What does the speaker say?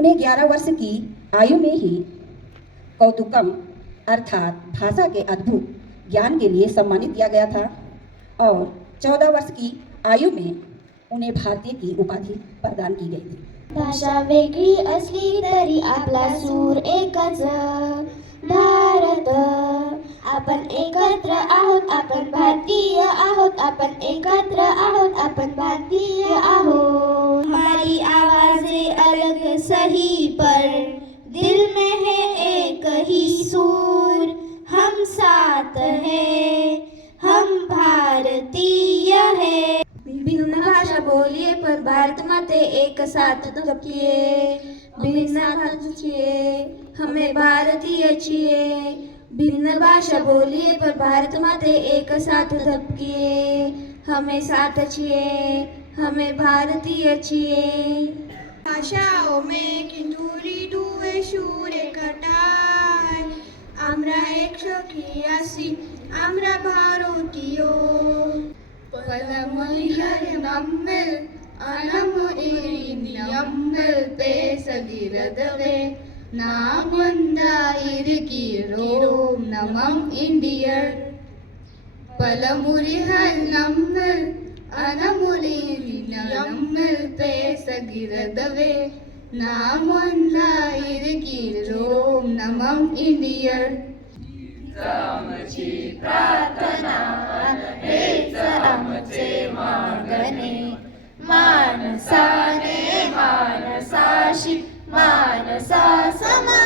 उन्हें 11 वर्ष की आयु में ही कौतुकम अर्थात भाषा के अद्भुत ज्ञान के लिए सम्मानित किया गया था और 14 वर्ष की आयु में उन्हें भारतीय की उपाधि प्रदान की गई थी। भाषा वेगळी असली तरी आपला सूर एकच भारत. आपण एकत्र आहोत, आपण भारतीय आहोत, आपण एकत्र आहोत, आपण भारतीय आहोत. हमारी आवाजें अलग सही पर दिल में है एक ही सूर. हम साथ हैं, हम भारतीय हैं. भिन्न भाषा बोलिए पर भारत माते एक साथ धबकिए. भिन्न भाषा छिए हमें भारतीय छिए. भिन्न भाषा बोलिए पर भारत माते एक साथ धबकिए. हमें साथ छिए, हमें भारतीय छिए. भाषाओं में किंतुरी दुए शूर कटाय. আমরা একসখী আছি, আমরা ভারতীয়. পলমলিহার নাম্মেল আনাম ইরিনিয়াম্মেল পেসগিরদবে നാമൊന്നായിരിക്കും നമം ഇന്ത്യർ. പലമുറിഹൽ നമ്മൾ അനമുറിയിൽ പേസകിരതവേ നാമൊന്നായിരിക്കും നമം ഇന്ത്യർ. आमची प्रार्थना हेच आमचे मागणे. माणसाने माणसाशी माणसा समा